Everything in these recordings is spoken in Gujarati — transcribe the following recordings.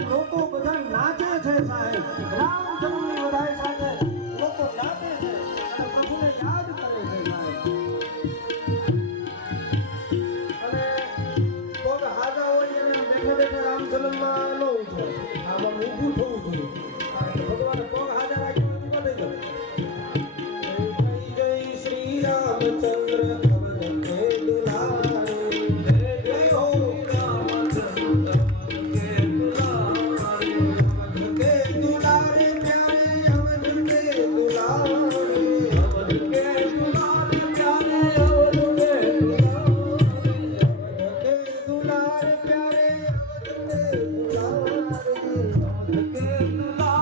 લોકો બધા નાચે છે સાહેબ રામ જન્મની વધાઈ સાથે લોકો નાચે છે અને પ્રભુને યાદ કરે છે સાહેબ અને પગ હાજા હોય અને બેઠા બેઠા રામ જન્મમાં ન ઉઠે આમાં ઊભું થવું જોઈએ ભગવાને પગ હાજા રાખ્યો ઊભા થઈ ગયો જય જય શ્રી રામચંદ્ર અવધ કે દુલારે જય હો રામચંદ્ર के दुलारे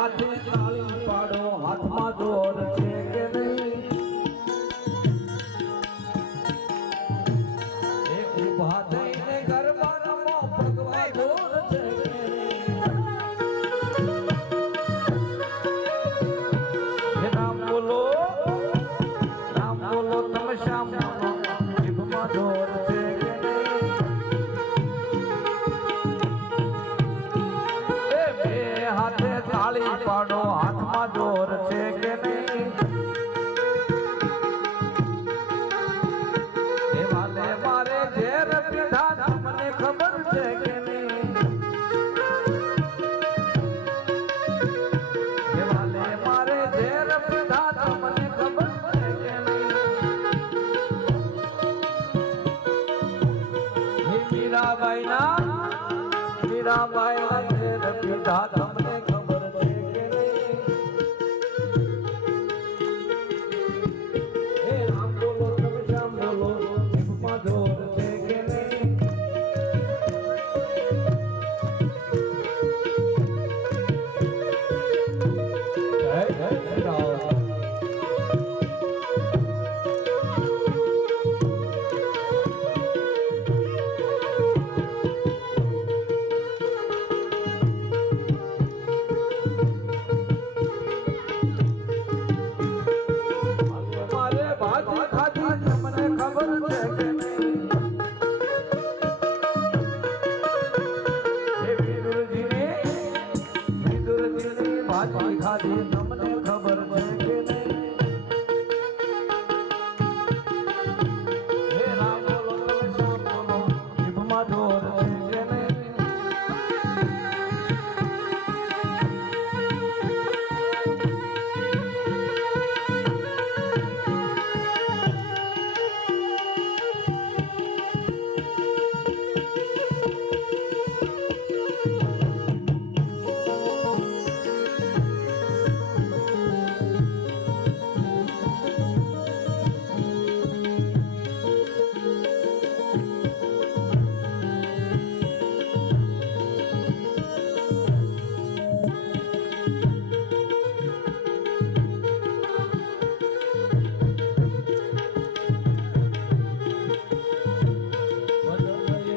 હાથે તાળી પાડો હાથમાં જોર છે કે નહીં એ ઊભા થઈને ગરબા રમો ભગવા જોર છે કે નહીં રામ બોલો તમે શ્યામ બોલો જીભમાં જોર છે કે નહીં એ બે હાથે તાળી પાડો હાથમાં જોર છે કે નહીં એ વાલે મારે ઝેર પીધા તમને ખબર છે કે નહીં એ વાલે મારે ઝેર પીધા તમને ખબર છે કે નહીં મીરાબાઈ ના ઝેર પીધા તમને ખબર છે કે નહીં હે રામ બોલો તમે શ્યામ બોલો જીભમાં જોર છે કે નહીં જય જય શ્રી રામ મારે ભાજી ખાધી તમને ખબર છે કે નહીં એ વિદુરજીની ભાજી ખાધી તમને ખબર છે કે નહીં હે રામ બોલો તમે શ્યામ બોલો જીભમાં જોર છે કે નહીં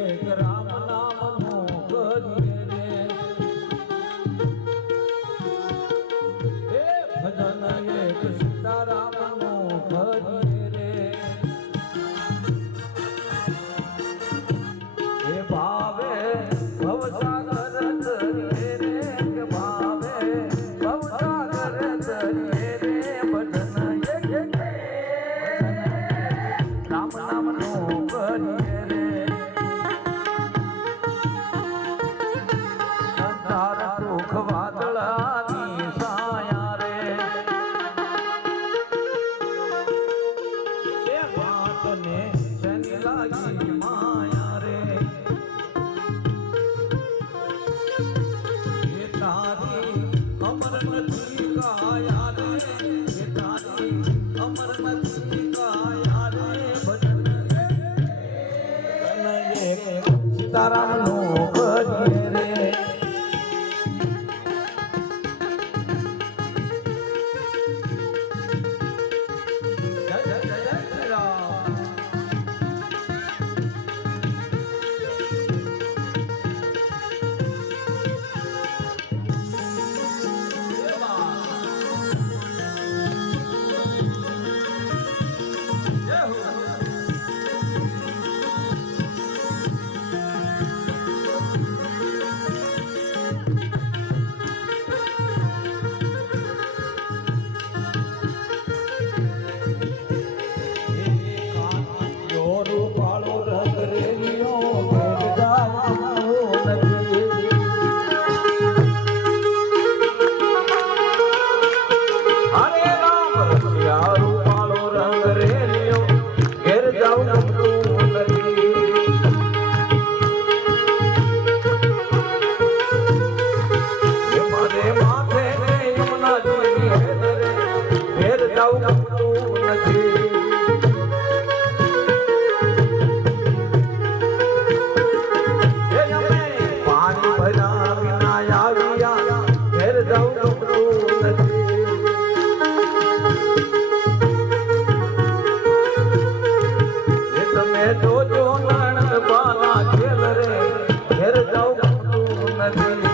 એક રામ નામનું કરીએ રે એ ભજન એક સીતારામનું કરીએ રે એ ભાવે ભવસાગર તરીએ રે કે ભાવે ભવસાગર તરીએ રે ભજન એક રામ નામનું કરીએ રે સંસાર સુખ વાદળાની સાયા રે એ વાતને શનિ લાગી માયા રે એ તારી અમર નથી કાયા રે એ તારી અમર નથી કાયા રે ભજન સીતારામનું કરીએ રે જય જય જય જય શ્રી રામ જય હો નથી